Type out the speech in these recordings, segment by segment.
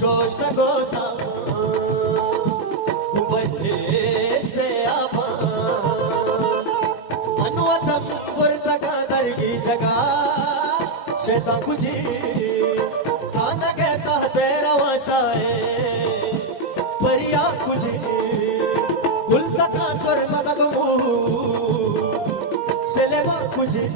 शोष्ट गोसा बल्लेशे आपा अनुवतम वर्तका दर्गी जगा शेता कुजी खाना कहता तेरा वसाए परिया कुजी कुलता का स्वर मदक मुँह सेलेमा कुजी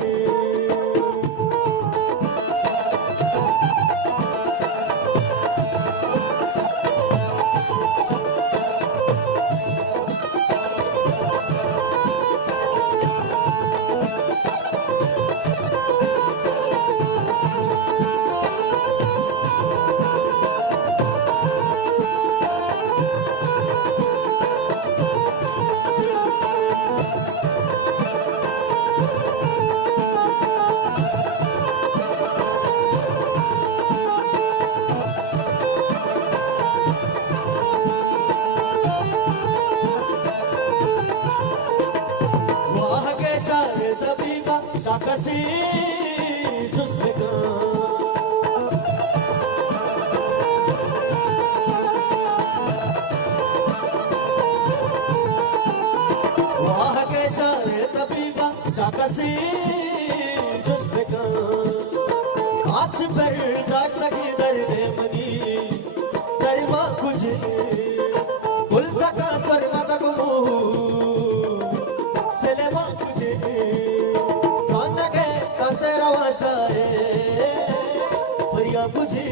साकसी जुस्मिका वाह के सारे तबीबा साकसी जुस्मिका आस पर दाश्त की दर्द मनी दरमा कुछ गुलता का स्वर्मा तक मुँह सेलेमा कुछ तेरा वसाए परिया बुझी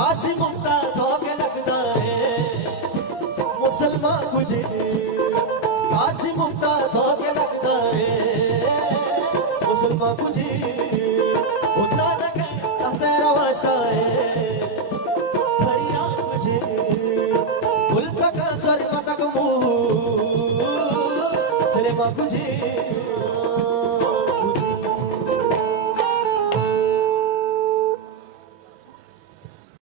काशी मुक्ता धोखे लगता है मुसलमान मुझे काशी मुक्ता धोखे लगता है मुसलमान मुझे उतना लगे तेरा वसा है फरिया मुझे उल्टा का स्वर तक मुँह सलेमा मुझे